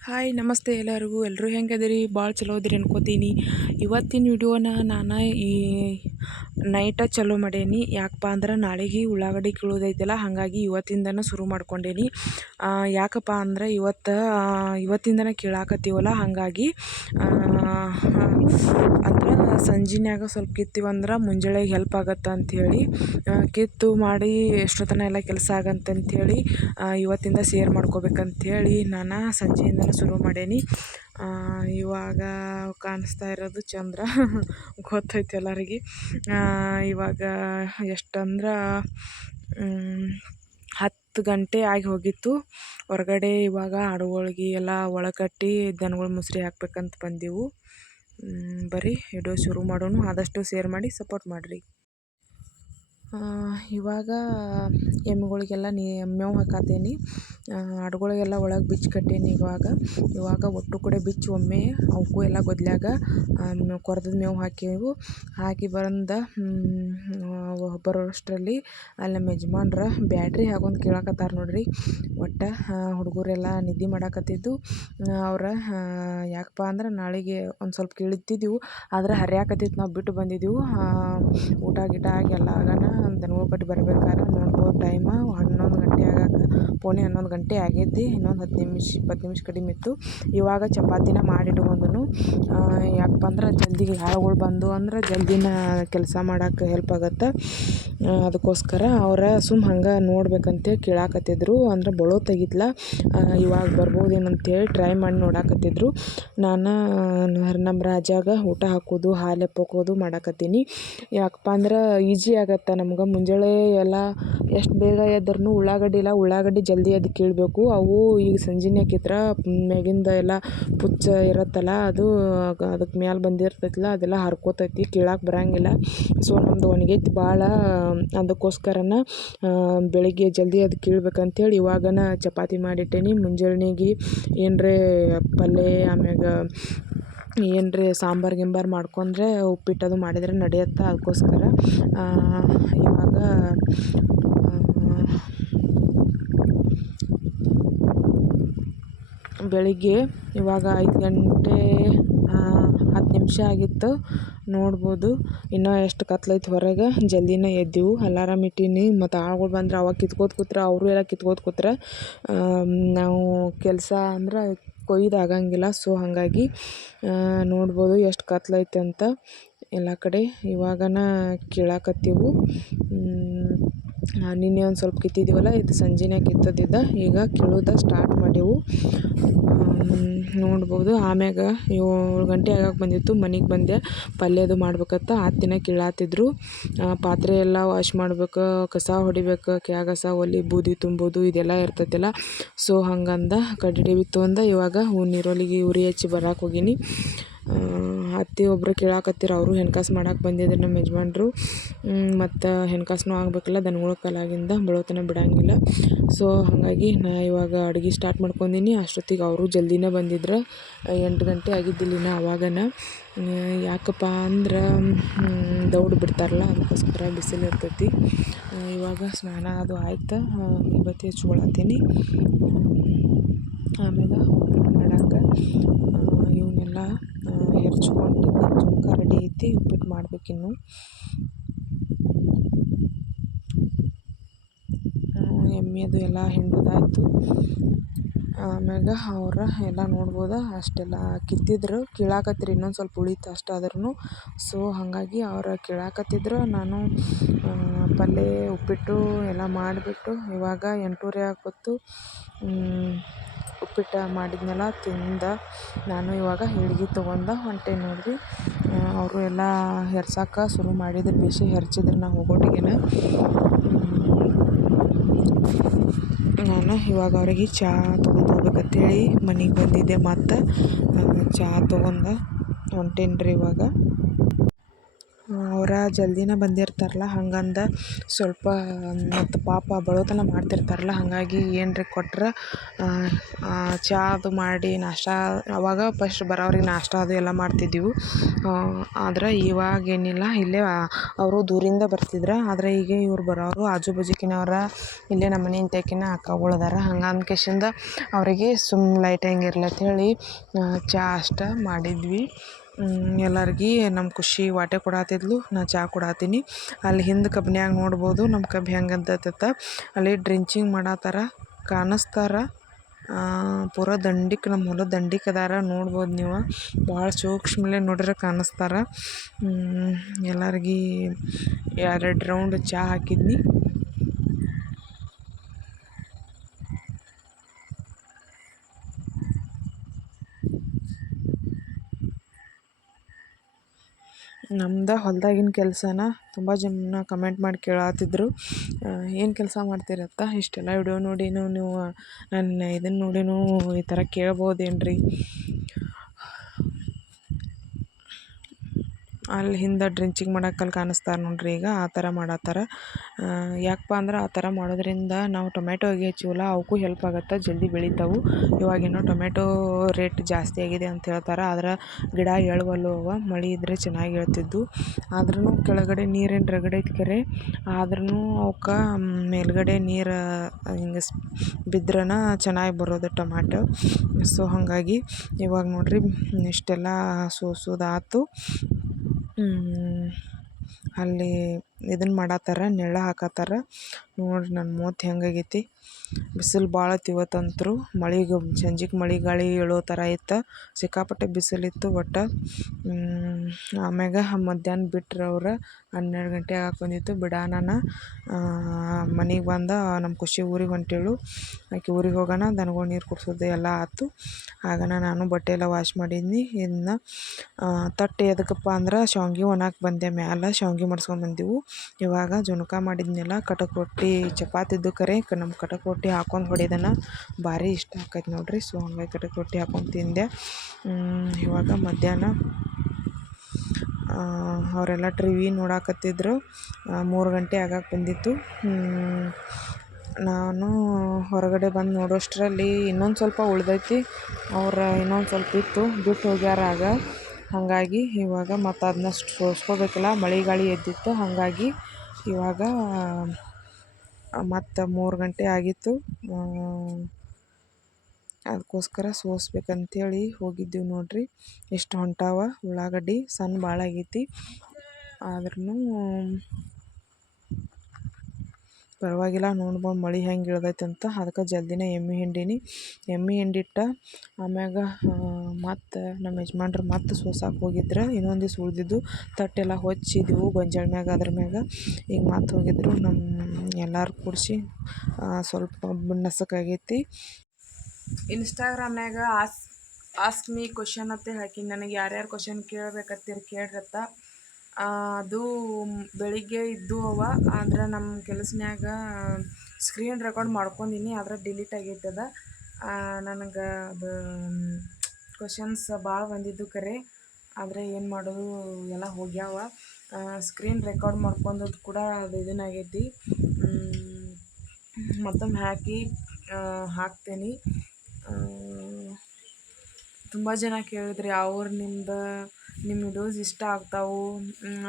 Hi ನಮಸ್ತೆ ಎಲ್ಲರೂ ಹೆಂಗದಿರಿ ಭಾಳ ಚಲೋ ಅದಿರಿ ಅನ್ಕೋತೀನಿ. ಇವತ್ತಿನ ವಿಡಿಯೋನ ನಾನು ಈ ನೈಟ ಚಲೋ ಮಾಡೇನಿ. ಯಾಕಪ್ಪ ಅಂದ್ರೆ ನಾಳೆಗೆ ಉಳ್ಳಾಗಡ್ಡಿ ಕೀಳೋದೈತಲ್ಲ, ಹಾಗಾಗಿ ಇವತ್ತಿಂದನೇ ಶುರು ಮಾಡ್ಕೊಂಡೇನಿ. ಯಾಕಪ್ಪ ಅಂದ್ರೆ ಇವತ್ತಿಂದನೇ ಕೀಳಾಕತ್ತೀವಲ್ಲ, ಹಾಗಾಗಿ ಅಂದ್ರೆ ಸಂಜಿನ್ಯಾಗ ಸ್ವಲ್ಪ ಕಿತ್ತೀವಂದ್ರೆ ಮುಂಜಾನೆಗೆ ಹೆಲ್ಪ್ ಆಗತ್ತೆ ಅಂಥೇಳಿ ಕಿತ್ತು ಮಾಡಿ ಎಷ್ಟೊತ್ತನ ಎಲ್ಲ ಕೆಲಸ ಆಗಂತಂಥೇಳಿ ಇವತ್ತಿಂದ ಶೇರ್ ಮಾಡ್ಕೋಬೇಕಂಥೇಳಿ ನಾನು ಸಂಜೆಯಿಂದನೇ ಶುರು ಮಾಡೇನಿ. ಇವಾಗ ಕಾಣಿಸ್ತಾ ಇರೋದು ಚಂದ್ರ ಗೊತ್ತೈತೆ ಎಲ್ಲರಿಗೆ. ಇವಾಗ ಎಷ್ಟಂದ್ರೆ 10 ಗಂಟೆ ಆಗಿ ಹೋಗಿತ್ತು. ಹೊರಗಡೆ ಇವಾಗ ಆಡುಗಳಿಗೆ ಎಲ್ಲ ಒಳಕಟ್ಟಿ ದನಗಳು ಮುಸ್ರಿ ಹಾಕ್ಬೇಕಂತ ಬಂದೆವು. ಬರೀ ವಿಡಿಯೋ ಶುರು ಮಾಡೋಣ. ಆದಷ್ಟು ಶೇರ್ ಮಾಡಿ ಸಪೋರ್ಟ್ ಮಾಡಿರಿ. ಇವಾಗ ಎಮ್ಮೆಗಳಿಗೆಲ್ಲ ಮೇವು ಹಾಕತ್ತೇನಿ. ಆಡುಗಳಿಗೆಲ್ಲ ಒಳಗೆ ಬಿಚ್ಚಿ ಕಟ್ಟೇನಿ. ಇವಾಗ ಒಟ್ಟು ಕಡೆ ಬಿಚ್ಚಿ ಒಮ್ಮೆ ಅವಕ್ಕೂ ಎಲ್ಲ ಗೊದ್ಲಾಗ ಕೊರೆದ ಮೇವು ಹಾಕಿ ಬಂದ ಬರೋಷ್ಟರಲ್ಲಿ ಅಲ್ಲಿ ನಮ್ಮ ಯಜಮಾನ್ರ ಬ್ಯಾಟ್ರಿ ಹಾಕೊಂಡು ಕೇಳಾಕತ್ತಾರ ನೋಡ್ರಿ. ಒಟ್ಟು ಹುಡುಗರೆಲ್ಲ ನಿದ್ದೆ ಮಾಡಾಕತ್ತಿದ್ದು. ಅವ್ರ ಯಾಕಪ್ಪ ಅಂದ್ರೆ ನಾಳೆಗೆ ಒಂದು ಸ್ವಲ್ಪ ಕೀಳಿತ್ತಿದ್ದೆವು, ಆದರೆ ಹರಿಯಾಕತ್ತಿತ್ತು. ನಾವು ಬಿಟ್ಟು ಬಂದಿದ್ದೆವು. ಊಟ ಗೀಟ ಆಗಿ ಎಲ್ಲ ಆಗೋಣ ದನಗಳು ಕಟ್ಟಿ ಬರ್ಬೇಕಾದ್ರೆ ನೋಡ್ಬೋದು ಟೈಮ 11 ಗಂಟೆ ಪೌಣೆ 11 ಗಂಟೆ ಆಗೈತಿ. ಇನ್ನೊಂದು 10-20 ನಿಮಿಷ ಕಡಿಮೆ ಇತ್ತು. ಇವಾಗ ಚಪಾತಿನ ಮಾಡಿಟ್ಕೊಂಡನು. ಯಾಕಪ್ಪ ಅಂದ್ರೆ ಜಲ್ದಿ ಆಳುಗಳು ಬಂದು ಅಂದ್ರೆ ಜಲ್ದಿನ ಕೆಲಸ ಮಾಡೋಕೆ ಹೆಲ್ಪ್ ಆಗುತ್ತೆ. ಅದಕ್ಕೋಸ್ಕರ ಅವ್ರ ಹಂಗೆ ನೋಡ್ಬೇಕಂತೇಳಿ ಕೇಳಾಕತ್ತಿದ್ರು. ಅಂದ್ರೆ ಬಳೋ ತೆಗಿತ್ಲ, ಇವಾಗ ಬರ್ಬೋದೇನಂತೇಳಿ ಟ್ರೈ ಮಾಡಿ ನೋಡಾಕತ್ತಿದ್ರು. ನಾನು ನಮ್ಮ ರಾಜಾಗ ಊಟ ಹಾಕೋದು ಹಾಲು ಎಪ್ಪೋಕೋದು ಮಾಡಾಕತ್ತೀನಿ. ಯಾಕಪ್ಪ ಅಂದ್ರೆ ಈಜಿ ಆಗತ್ತೆ ನಮ್ಗೆ. ಮುಂಜಾನೆ ಎಲ್ಲ ಎಷ್ಟು ಬೇಗ ಎದ್ರೂ ಉಳ್ಳಾಗಡ್ಡಿ ಜಲ್ದಿ ಎದ್ದು ಕೀಳಬೇಕು. ಅವು ಈಗ ಸಂಜೆನೇ ಕಿತ್ರ ಮ್ಯಾಗಿಂದ ಎಲ್ಲ ಪುಚ್ಚ ಇರುತ್ತಲ್ಲ, ಅದಕ್ಕೆ ಮ್ಯಾಲೆ ಬಂದಿರ್ತೈತಲ್ಲ, ಅದೆಲ್ಲ ಹರ್ಕೋತೈತಿ, ಕೀಳಕ್ಕೆ ಬರೋಂಗಿಲ್ಲ. ಸೊ ನಮ್ಮದು ಒಣಗೈತಿ ಭಾಳ. ಅದಕ್ಕೋಸ್ಕರನ ಬೆಳಿಗ್ಗೆ ಜಲ್ದಿ ಎದ್ದು ಕೀಳ್ಬೇಕಂತೇಳಿ ಇವಾಗನ ಚಪಾತಿ ಮಾಡಿಟ್ಟೇನಿ. ಮುಂಜಾನೆಗೆ ಏನರೇ ಪಲ್ಯ ಆಮ್ಯಾಗ ಏನರೇ ಸಾಂಬಾರು ಗಿಂಬಾರು ಮಾಡ್ಕೊಂಡ್ರೆ ಉಪ್ಪಿಟ್ಟದು ಮಾಡಿದರೆ ನಡೆಯುತ್ತೆ. ಅದಕ್ಕೋಸ್ಕರ ಇವಾಗ ಬೆಳಿಗ್ಗೆ ಇವಾಗ 5 ಗಂಟೆ 10 ನಿಮಿಷ ಆಗಿತ್ತು. ನೋಡ್ಬೋದು ಇನ್ನೂ ಎಷ್ಟು ಕತ್ಲೈತೆ ಹೊರಗೆ. ಜಲ್ದಿನೇ ಎದ್ದೆವು, ಅಲಾರಾಮ್ ಇಟ್ಟೀನಿ. ಮತ್ತು ಆಳುಗಳು ಬಂದ್ರೆ ಅವಾಗ ಕಿತ್ಕೋತ ಕೂತ್ರೆ ಅವರು ಎಲ್ಲ ಕಿತ್ಕೋತ ಕೂತ್ರೆ ನಾವು ಕೆಲಸ ಅಂದ್ರೆ ಕೊಯ್ದಾಗಂಗಿಲ್ಲ. ಸೊ ಹಾಗಾಗಿ ನೋಡ್ಬೋದು ಎಷ್ಟು ಕತ್ಲೈತೆ ಅಂತ ಎಲ್ಲ ಕಡೆ. ಇವಾಗನ ಕೀಳಾಕತ್ತೀವಿ. ನಿನ್ನೆ ಒಂದು ಸ್ವಲ್ಪ ಕಿತ್ತಿದ್ದೀವಲ್ಲ, ಇದು ಸಂಜೆನೇ ಕಿತ್ತದಿದ್ದ. ಈಗ ಕೀಳೋದು ಸ್ಟಾರ್ಟ್ ಮಾಡೇವು. ನೋಡ್ಬೋದು ಆಮ್ಯಾಗ 7 ಗಂಟೆ ಆಗಕ್ಕೆ ಬಂದಿತ್ತು. ಮನೆಗೆ ಬಂದೆ, ಪಲ್ಯದು ಮಾಡ್ಬೇಕತ್ತ. ಅತ್ತಿನ ಕೀಳಾತಿದ್ರು. ಪಾತ್ರೆ ಎಲ್ಲ ವಾಶ್ ಮಾಡ್ಬೇಕು, ಕಸ ಹೊಡಿಬೇಕು, ಕಸ ಒಲಿ ಬೂದಿ ತುಂಬೋದು ಇದೆಲ್ಲ ಇರ್ತೈತಿಲ್ಲ. ಸೊ ಹಂಗಂದ ಕಡ್ಡಿ ತೊಂದ ಇವಾಗ ನೀರೊಲಿಗೆ ಉರಿ ಹಚ್ಚಿ ಬರಕ್ಕೆ ಹೋಗೀನಿ. ಅತ್ತಿ ಒಬ್ಬರು ಕೀಳಾಕತ್ತೀರ. ಅವರು ಹೆಣ್ಕಾಸು ಮಾಡಕ್ಕೆ ಬಂದಿದ್ರು ನಮ್ಮ ಯಜಮಾನ್ರು. ಮತ್ತು ಹೆಣ್ಕಾಸು ಆಗಬೇಕಲ್ಲ, ದನಗಳ ಕಾಲಾಗಿಂದ ಬಳೋತನ ಬಿಡೋಂಗಿಲ್ಲ. ಸೊ ಹಾಗಾಗಿ ನಾ ಇವಾಗ ಅಡುಗೆ ಸ್ಟಾರ್ಟ್ ಮಾಡ್ಕೊಂಡೀನಿ. ಅಷ್ಟೊತ್ತಿಗೆ ಅವರು ಜಲ್ದಿನೇ ಬಂದಿದ್ರು. 8 ಗಂಟೆ ಆಗಿದ್ದಿಲ್ಲಿನ ಅವಾಗನ. ಯಾಕಪ್ಪ ಅಂದ್ರೆ ದೌಡು ಬಿಡ್ತಾರಲ್ಲ, ಅದಕ್ಕೋಸ್ಕರ ಬಿಸಿಲು ಇರ್ತೈತಿ. ಇವಾಗ ಸ್ನಾನ ಅದು ಆಯ್ತು. ಬತ್ತಿ ಹಚ್ಕೊಳತ್ತೀನಿ. ಆಮೇಲೆ ಉಪ್ಪಿಟ್ಟು ಮಾಡಕ್ಕೆ ಇವನ್ನೆಲ್ಲ ಹೆರ್ಚ್ಕೊಂಡಿದ್ದು ಜುಮ್ಕ ರೆಡಿ ಐತಿ. ಉಪ್ಪಿಟ್ಟು ಮಾಡ್ಬೇಕಿನ್ನು. ಎಮ್ಮೆದು ಎಲ್ಲ ಹಿಂಡೋದಾಯ್ತು. ಆಮ್ಯಾಗ ಅವ್ರ ಎಲ್ಲ ನೋಡ್ಬೋದು ಅಷ್ಟೆಲ್ಲ ಕಿತ್ತಿದ್ರು. ಕೀಳಾಕತ್ತಿರು, ಇನ್ನೊಂದು ಸ್ವಲ್ಪ ಉಳಿತು ಅಷ್ಟು ಆದ್ರೂ. ಸೊ ಹಾಗಾಗಿ ಅವ್ರು ಕೀಳಾಕತ್ತಿದ್ರು. ನಾನು ಪಲ್ಯ ಉಪ್ಪಿಟ್ಟು ಎಲ್ಲ ಮಾಡಿಬಿಟ್ಟು ಇವಾಗ 8:30 ಆಗ್ಬತ್ತು. ಉಪ್ಪಿಟ್ಟು ಮಾಡಿದ್ನೆಲ್ಲ ತಿಂದು ನಾನು ಇವಾಗ ಹಿಳ್ಗಿ ತೊಗೊಂಡು ಹೊಂಟೆ ನೋಡ್ರಿ. ಅವರು ಎಲ್ಲ ಹೆರ್ಸಕ್ಕೆ ಶುರು ಮಾಡಿದ್ರು. ಬೇಸಿ ಹೆರ್ಚಿದ್ರು ನಾ ಹೋಗೋಟಿಗೆ. ನಾನು ಇವಾಗ ಅವ್ರಿಗೆ ಚಹಾ ತೊಗೊಂಡು ಹೋಗ್ಬೇಕಂತೇಳಿ ಮನೆಗೆ ಬಂದಿದ್ದೆ. ಮತ್ತು ಚಹಾ ತೊಗೊಂಡು ಹೊಂಟೇನ್ರಿ ಇವಾಗ. ಅವರ ಜಲ್ದಿನ ಬಂದಿರ್ತಾರಲ್ಲ ಹಂಗಂದ ಸ್ವಲ್ಪ ಮತ್ತು ಪಾಪ ಬಡತನ ಮಾಡ್ತಿರ್ತಾರಲ್ಲ ಹಾಗಾಗಿ ಏನರ ಕೊಟ್ರೆ ಚಹಾ ಅದು ಮಾಡಿ ನಾಷ್ಟ ಅವಾಗ ಫಸ್ಟ್ ಬರೋರಿಗೆ ನಾಷ್ಟ ಅದು ಎಲ್ಲ ಮಾಡ್ತಿದ್ದೆವು. ಆದ್ರೆ ಇವಾಗೇನಿಲ್ಲ, ಇಲ್ಲೇ ಅವರು ದೂರಿಂದ ಬರ್ತಿದ್ರು. ಆದರೆ ಈಗ ಇವ್ರು ಬರೋರು ಆಜು ಬಾಜುಕಿನವ್ರ, ಇಲ್ಲೇ ನಮ್ಮ ಮನೆ ಇಂತಕಿನ ಅಕ್ಕಗಳು ಅದಾರ. ಹಂಗೆ ಅಂದ್ಕೇಶಿಂದ ಅವರಿಗೆ ಲೈಟಾಗಿ ಇರ್ಲಿ ಅಂಥೇಳಿ ಚಹಾ ಅಷ್ಟ ಮಾಡಿದ್ವಿ. ಎಲ್ಲರಿಗೆ ನಮ್ಮ ಖುಷಿ ವಾಟೆ ಕೊಡತ್ತಿದ್ಲು, ನಾ ಚಹಾ ಕೊಡತ್ತೀನಿ. ಅಲ್ಲಿ ಹಿಂದೆ ಕಬ್ಬಿನ್ಯಾಗ ನೋಡ್ಬೋದು ನಮ್ಮ ಕಬ್ಬು ಹೆಂಗೆ ಅಂತೈತೆ. ಅಲ್ಲಿ ಡ್ರಿಂಚಿಂಗ್ ಮಾಡತ್ತಾರ, ಕಾಣಿಸ್ತಾರ. ಪೂರ ದಂಡಿಗೆ ನಮ್ಮ ಹೊಲದ ದಂಡಿಗೆ ಅದಾರ, ನೋಡ್ಬೋದು ನೀವು. ಭಾಳ ಸೂಕ್ಷ್ಮಲೇ ನೋಡಿದ್ರೆ ಕಾಣಿಸ್ತಾರ. ಎಲ್ಲರಿಗೆ 2 ರೌಂಡ್ ಚಹಾ ಹಾಕಿದ್ನಿ. ನಮ್ದು ಹೊಲದಾಗಿನ ಕೆಲಸನ ತುಂಬ ಜನ ಕಮೆಂಟ್ ಮಾಡಿ ಕೇಳತ್ತಿದ್ರು, ಏನು ಕೆಲಸ ಮಾಡ್ತೀರತ್ತ, ಇಷ್ಟೆಲ್ಲ ವಿಡಿಯೋ ನೋಡಿನೂ ನೀವು ನನ್ನ ಇದನ್ನು ನೋಡಿನೂ ಈ ಥರ ಕೇಳ್ಬೋದೇನ್ರಿ. ಅಲ್ಲಿ ಹಿಂದೆ ಡ್ರಿಂಚಿಂಗ್ ಮಾಡಕ್ಕೆ ಅಲ್ಲಿ ಕಾಣಿಸ್ತಾರೆ ನೋಡ್ರಿ, ಈಗ ಆ ಥರ ಮಾಡತ್ತಾರ. ಯಾಕಪ್ಪ ಅಂದ್ರೆ ಆ ಥರ ಮಾಡೋದ್ರಿಂದ ನಾವು ಟೊಮೆಟೊ ಹೆಚ್ಚಿವಲ್ಲ, ಅವಕ್ಕೂ ಹೆಲ್ಪ್ ಆಗುತ್ತೆ, ಜಲ್ದಿ ಬೆಳಿತಾವೆ. ಇವಾಗೇನೋ ಟೊಮೆಟೊ ರೇಟ್ ಜಾಸ್ತಿ ಆಗಿದೆ ಅಂತ ಹೇಳ್ತಾರೆ. ಆದ್ರೆ ಗಿಡ ಏಳವಲ್ಲು ಅವ, ಮಳೆ ಇದ್ದರೆ ಚೆನ್ನಾಗಿ ಏಳ್ತಿದ್ದು. ಆದ್ರೂ ಕೆಳಗಡೆ ನೀರಿನ ರಗಡೆ ಐತೆ ಕರೆ, ಆದ್ರೂ ಅವಕ್ಕೆ ಮೇಲ್ಗಡೆ ನೀರು ಹಿಂಗೆ ಬಿದ್ರನ ಚೆನ್ನಾಗಿ ಬರೋದು ಟೊಮ್ಯಾಟೊ. ಸೊ ಹಾಗಾಗಿ ಇವಾಗ ನೋಡ್ರಿ ಇಷ್ಟೆಲ್ಲ ಸೋಸೋದಾಯ್ತು. ಅಲ್ಲಿ ಇದನ್ನು ಮಾಡತ್ತಾರ, ನೆರಳು ಹಾಕತ್ತಾರ. ನೋಡ್ರಿ ನನ್ನ ಮೂತಿ ಹೆಂಗಾಗೈತಿ. ಬಿಸಿಲು ಭಾಳ ಇತ್ತು ಇವತ್ತಂತೂ. ಮಳೆಗೆ ಸಂಜೆಗೆ ಮಳೆ ಗಾಳಿ ಏಳೋ ಥರ ಇತ್ತು, ಸಿಕ್ಕಾಪಟ್ಟೆ ಬಿಸಿಲಿತ್ತು. ಒಟ್ಟು ಆಮ್ಯಾಗ ಮಧ್ಯಾಹ್ನ ಬಿಟ್ರು ಅವ್ರು, 12 ಗಂಟೆ ಆಗಿ ಬಂದಿತ್ತು. ಬಿಡಾನ ಮನೆಗೆ ಬಂದು ನಮ್ಮ ಖುಷಿ ಊರಿಗೆ ಹೊಂಟೇಳು. ಆಕೆ ಊರಿಗೆ ಹೋಗೋಣ, ದನಗಳು ನೀರು ಕುಡಿಸೋದು ಎಲ್ಲ ಆಯ್ತು. ಆಗ ನಾನು ಬಟ್ಟೆ ಎಲ್ಲ ವಾಶ್ ಮಾಡಿದ್ನಿ. ಇನ್ನು ತಟ್ಟೆ ಎದಕ್ಕಪ್ಪ ಅಂದ್ರೆ ಶಾವ್ಗೆ ಒಣಾಕೆ ಬಂದೆ ಮ್ಯಾಲೆ, ಶಾವ್ಗೆ ಮಾಡ್ಸ್ಕೊಂಡು ಬಂದೆವು. ಇವಾಗ ಜುಣಕ ಮಾಡಿದ್ನೆಲ್ಲ ಕಟಕ್ ರೊಟ್ಟಿ ಚಪಾತಿದ್ದು ಕರೆ ನಮ್ಮ ಕಟಕ್ ರೊಟ್ಟಿ ಹಾಕೊಂಡು ಹೊಡಿದನ ಭಾರಿ ಇಷ್ಟ ಆಕೈತೆ ನೋಡ್ರಿ. ಸೊ ಹಂಗಾಗಿ ಕಟಕ್ ರೊಟ್ಟಿ ಹಾಕೊಂಡು ತಿಂದೆ. ಇವಾಗ ಮಧ್ಯಾಹ್ನ ಅವರೆಲ್ಲ ಟಿವಿ ನೋಡಾಕತ್ತಿದ್ರು. 3 ಗಂಟೆ ಆಗಕ್ಕೆ ಬಂದಿತ್ತು. ನಾನು ಹೊರಗಡೆ ಬಂದು ನೋಡೋಷ್ಟರಲ್ಲಿ ಇನ್ನೊಂದು ಸ್ವಲ್ಪ ಉಳ್ದೈತಿ, ಅವ್ರು ಇನ್ನೊಂದು ಸ್ವಲ್ಪ ಇತ್ತು ಬಿಟ್ಟು ಹೋಗ್ಯಾರ ಆಗ. ಹಾಗಾಗಿ ಇವಾಗ ಮತ್ತು ಅದನ್ನ ಸೋಸ್ಕೋಬೇಕಲ್ಲ, ಮಳೆ ಗಾಳಿ ಎದ್ದಿತ್ತು. ಹಾಗಾಗಿ ಇವಾಗ ಮತ್ತು 3 ಗಂಟೆ ಆಗಿತ್ತು. ಅದಕ್ಕೋಸ್ಕರ ಸೋಸ್ಬೇಕಂತೇಳಿ ಹೋಗಿದ್ದೀವಿ ನೋಡ್ರಿ. ಎಷ್ಟು ಹೊಂಟಾವ ಉಳ್ಳಾಗಡ್ಡಿ, ಸಣ್ಣ ಭಾಳ ಆಗೈತಿ. ಆದ್ರೂ ಪರವಾಗಿಲ್ಲ, ನೋಡ್ಬೋದು ಮಳೆ ಹೆಂಗೆ ಇಳ್ದೈತೆ ಅಂತ. ಅದಕ್ಕೆ ಜಲ್ದಿನೇ ಎಮ್ಮೆ ಹಿಂಡೀನಿ. ಎಮ್ಮೆ ಹಿಂಡಿಟ್ಟು ಆಮ್ಯಾಗ ಮತ್ತು ನಮ್ಮ ಯಜಮಾನ್ರು ಮತ್ತು ಸೋಸಕ್ಕೆ ಹೋಗಿದ್ರು. ಇನ್ನೊಂದು ದಿವ್ಸ ಉಳಿದಿದ್ದು ತಟ್ಟೆಲ್ಲ ಹೊಚ್ಚಿದ್ವು ಗೊಂಜಾಳ ಮ್ಯಾಗ, ಅದ್ರ ಮ್ಯಾಗ. ಈಗ ಮತ್ತು ಹೋಗಿದ್ರು. ಎಲ್ಲರೂ ಕೂಡಿಸಿ ಸ್ವಲ್ಪ ನಸಕಾಗೈತಿ. ಇನ್ಸ್ಟಾಗ್ರಾಮ್ನಾಗ ಆಸ್ಕ್ ಮೀ ಕ್ವಶನ್ ಅಂತ ಹಾಕಿ, ನನಗೆ ಯಾರ್ಯಾರು ಕ್ವಶನ್ ಕೇಳಬೇಕತ್ತೀರಿ ಕೇಳ್ರತ್ತ. ಅದು ಬೆಳಿಗ್ಗೆ ಇದ್ದು ಅವ, ಆದ್ರೆ ನಮ್ಮ ಕೆಲಸನ್ಯಾಗ ಸ್ಕ್ರೀನ್ ರೆಕಾರ್ಡ್ ಮಾಡ್ಕೊಂಡೀನಿ, ಆದ್ರೆ ಡಿಲೀಟ್ ಆಗೈತದ. ನನಗೆ ಅದು ಕ್ವಶನ್ಸ್ ಭಾಳ ಬಂದಿದ್ದು ಕರೆ, ಆದರೆ ಏನು ಮಾಡೋದು, ಎಲ್ಲ ಹೋಗ್ಯಾವ. ಸ್ಕ್ರೀನ್ ರೆಕಾರ್ಡ್ ಮಾಡ್ಕೊಂಡದ್ದು ಕೂಡ ಅದು ಇದನ್ನಾಗೈತಿ. ಮತ್ತೊಮ್ಮೆ ಹಾಕ್ತೇನೆ. ತುಂಬ ಜನ ಕೇಳಿದ್ರಿ ಯಾವೂರು ನಿಮ್ದು, ನಿಮ್ಮ ವಿಡಿಯೋಸ್ ಇಷ್ಟ ಆಗ್ತಾವೆ,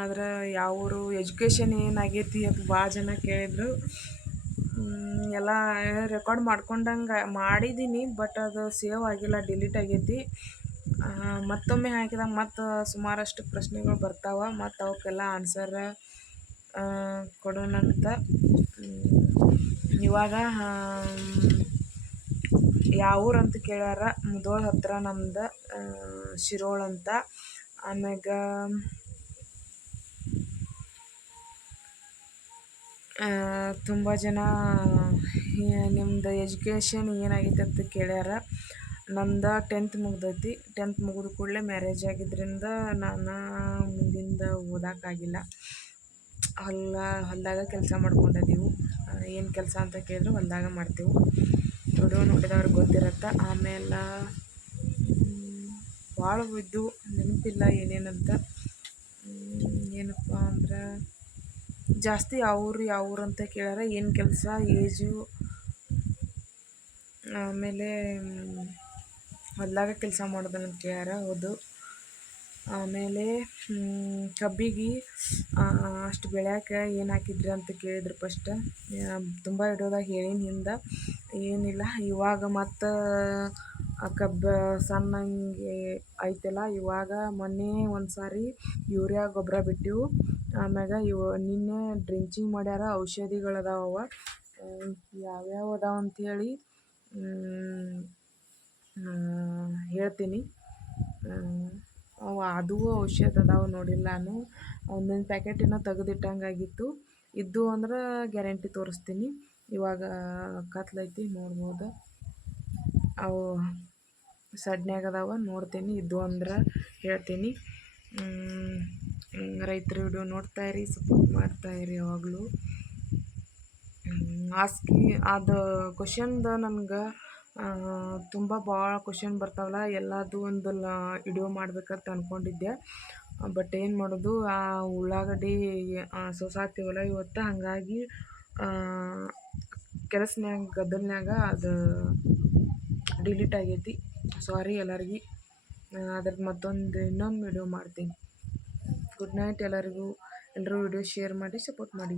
ಆದರೆ ಯಾವೂರು, ಎಜುಕೇಷನ್ ಏನಾಗೈತಿ ಅಂತ ಭಾಳ ಜನ ಕೇಳಿದರು. ಎಲ್ಲ ರೆಕಾರ್ಡ್ ಮಾಡ್ಕೊಂಡಂಗೆ ಮಾಡಿದ್ದೀನಿ, ಬಟ್ ಅದು ಸೇವ್ ಆಗಿಲ್ಲ, ಡಿಲೀಟ್ ಆಗೈತಿ. ಮತ್ತೊಮ್ಮೆ ಹಾಕಿದಾಗ ಮತ್ತು ಸುಮಾರಷ್ಟು ಪ್ರಶ್ನೆಗಳು ಬರ್ತಾವೆ, ಮತ್ತು ಅವಕ್ಕೆಲ್ಲ ಆನ್ಸರ್ ಕೊಡೋಣಂತ. ಇವಾಗ ಯಾವ ಊರು ಅಂತ ಕೇಳ್ಯಾರ, ಮುಧೋಳ ಹತ್ರ ನಮ್ದು, ಶಿರೋಳ ಅಂತ. ಆಮ್ಯಾಗ ತುಂಬ ಜನ ನಿಮ್ದು ಎಜುಕೇಷನ್ ಏನಾಗೈತೆ ಅಂತ ಕೇಳ್ಯಾರ. ನಂದು 10th ಮುಗ್ದೈತಿ. 10th ಮುಗಿದ ಕೂಡಲೇ ಮ್ಯಾರೇಜ್ ಆಗಿದ್ದರಿಂದ ನಾನು ಮುಂದಿಂದ ಓದೋಕ್ಕಾಗಿಲ್ಲ. ಹೊಲದಾಗ ಕೆಲಸ ಮಾಡ್ಕೊಂಡಿದ್ದೀವಿ. ಏನು ಕೆಲಸ ಅಂತ ಕೇಳಿದ್ರೆ ಹೊಲದಾಗ ಮಾಡ್ತೀವಿ. ವಿಡಿಯೋ ನೋಡಿದವ್ರಿಗೆ ಗೊತ್ತಿರುತ್ತೆ. ಆಮೇಲೆ ಭಾಳ ಇದ್ದು ನೆನಪಿಲ್ಲ ಏನೇನಂತ. ಏನು ಏನಪ್ಪ ಅಂದ್ರೆ ಜಾಸ್ತಿ ಯಾವೂರು ಅಂತ ಕೇಳ್ಯಾರ, ಏನು ಕೆಲಸ, ಏಜು, ಆಮೇಲೆ ಹೊಲ್ದಾಗ ಕೆಲಸ ಮಾಡೋದನ್ನ ಕೇಳ್ಯಾರ. ಹೌದು. ಆಮೇಲೆ ಕಬ್ಬಿಗೆ ಅಷ್ಟು ಬೆಳ್ಯಾಕೆ ಏನು ಹಾಕಿದ್ರಿ ಅಂತ ಕೇಳಿದ್ರು ಫಸ್ಟ್. ತುಂಬ ವಿಡಿಯೋದಾಗ ಹೇಳೀನಿ ಹಿಂದೆ. ಏನಿಲ್ಲ, ಇವಾಗ ಮತ್ತು ಆ ಕಬ್ಬು ಸಣ್ಣಂಗೆ ಐತಲ್ಲ, ಇವಾಗ ಮೊನ್ನೆ ಒಂದು ಸಾರಿ ಯೂರಿಯಾ ಗೊಬ್ಬರ ಬಿಟ್ಟಿವು. ಆಮ್ಯಾಗ ನಿನ್ನೆ ಡ್ರಿಂಚಿಂಗ್ ಮಾಡ್ಯಾರ. ಔಷಧಿಗಳದಾವ, ಯಾವ್ಯಾವ ಅದಾವ ಅಂಥೇಳಿ ಹೇಳ್ತೀನಿ. ಅದು ಔಷಧ ಅದಾವೆ, ನೋಡಿಲ್ಲ ನಾನು. ಒಂದೊಂದು ಪ್ಯಾಕೆಟ್ ಇನ್ನೂ ತೆಗೆದಿಟ್ಟಂಗಾಗಿತ್ತು. ಇದ್ದು ಅಂದ್ರೆ ಗ್ಯಾರಂಟಿ ತೋರಿಸ್ತೀನಿ. ಇವಾಗ ಕತ್ಲೈತಿ, ನೋಡ್ಬೋದು. ಅವು ಸಡ್ನ್ಯಾಗ ಅದಾವ, ನೋಡ್ತೀನಿ. ಇದ್ದು ಅಂದ್ರೆ ಹೇಳ್ತೀನಿ. ರೈತರ ವಿಡಿಯೋ ನೋಡ್ತಾಯಿರಿ, ಸಪೋರ್ಟ್ ಮಾಡ್ತಾಯಿರಿ ಯಾವಾಗಲೂ. ಅದು ಕ್ವಶನ್ದು ನನಗೆ ತುಂಬ ಭಾಳ ಕ್ವಶನ್ ಬರ್ತಾವಲ್ಲ, ಎಲ್ಲದು ಒಂದು ವಿಡಿಯೋ ಮಾಡ್ಬೇಕಂತ ಅಂದ್ಕೊಂಡಿದ್ದೆ. ಬಟ್ ಏನು ಮಾಡೋದು, ಆ ಉಳ್ಳಾಗಡ್ಡಿ ಸೋಸಾತೀವಲ್ಲ ಇವತ್ತು, ಹಾಗಾಗಿ ಕೆಲಸನ್ಯಾಗ ಗದ್ದಲ್ನ್ಯಾಗ ಅದು ಡಿಲೀಟ್ ಆಗೈತಿ. ಸಾರಿ ಎಲ್ಲರಿಗೆ. ಅದ್ರದ್ದು ಇನ್ನೊಂದು ವಿಡಿಯೋ ಮಾಡ್ತೀನಿ. ಗುಡ್ ನೈಟ್ ಎಲ್ಲರಿಗೂ. ಎಲ್ಲರೂ ವಿಡಿಯೋ ಶೇರ್ ಮಾಡಿ, ಸಪೋರ್ಟ್ ಮಾಡಿ.